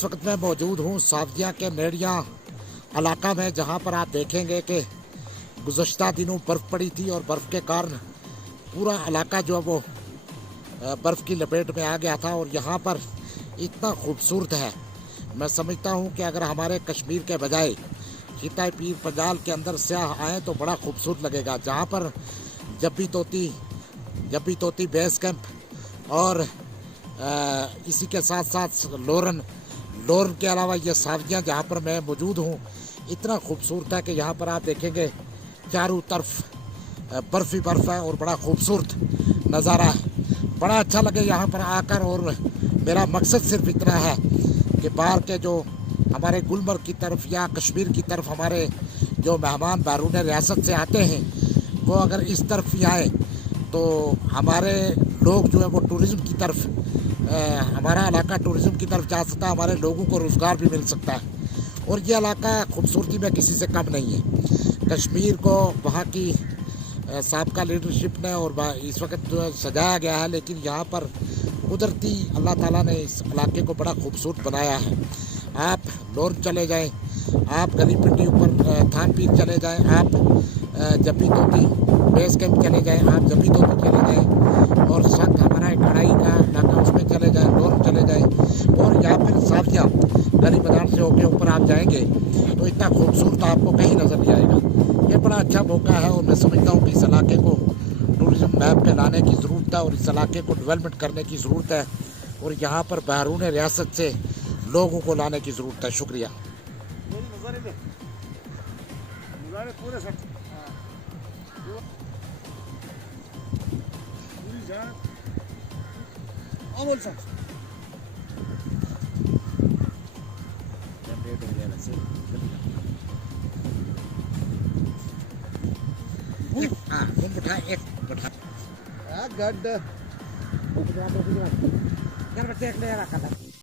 इस वक्त मैं मौजूद हूँ सावजिया के नेड़िया इलाका में, जहाँ पर आप देखेंगे कि गुज़श्ता दिनों बर्फ़ पड़ी थी और बर्फ़ के कारण पूरा इलाका जो है वो बर्फ़ की लपेट में आ गया था। और यहाँ पर इतना खूबसूरत है, मैं समझता हूँ कि अगर हमारे कश्मीर के बजाय खिताई पीर पंजाल के अंदर स्याह आए तो बड़ा खूबसूरत लगेगा। जहाँ पर जब भी तोती बेस कैंप और इसी के साथ साथ लोरन के अलावा ये सावजियाँ जहाँ पर मैं मौजूद हूँ, इतना खूबसूरत है कि यहाँ पर आप देखेंगे चारों तरफ बर्फ़ ही बर्फ़ है और बड़ा खूबसूरत नज़ारा है। बड़ा अच्छा लगे यहाँ पर आकर। और मेरा मकसद सिर्फ इतना है कि बाहर के जो हमारे गुलमर्ग की तरफ या कश्मीर की तरफ हमारे जो मेहमान बैरून रियासत से आते हैं, वो अगर इस तरफ ही आए तो हमारे लोग जो है वो टूरिज़्म की तरफ, हमारा इलाका टूरिज़्म की तरफ जा सकता है, हमारे लोगों को रोज़गार भी मिल सकता है। और ये इलाका खूबसूरती में किसी से कम नहीं है। कश्मीर को वहाँ की साबका लीडरशिप ने और इस वक्त जो है सजाया गया है, लेकिन यहाँ पर कुदरती अल्लाह ताला ने इस इलाके को बड़ा खूबसूरत बनाया है। आप लोर चले जाएं, आप गली पिंडी ऊपर थान पीर चले जाएं, आप जब्बी तोती बेस कैंप चले जाएं, आप जब्बी तोती चले जाएं, और संग हमारा कढ़ाई का इलाका उसमें चले जाएं, लोर चले जाएं, और यहाँ पर सावजिया गली मैदान से होकर ऊपर आप जाएंगे तो इतना खूबसूरत आपको कहीं नज़र नहीं आएगा। ये बड़ा अच्छा मौका है और मैं समझता हूँ कि इस इलाके को टूरिज़्म मैप पे लाने की ज़रूरत है और इस इलाके को डेवलपमेंट करने की ज़रूरत है, और यहाँ पर बैरून रियासत से लोगों को लाने की ज़रूरत है। शुक्रिया। एक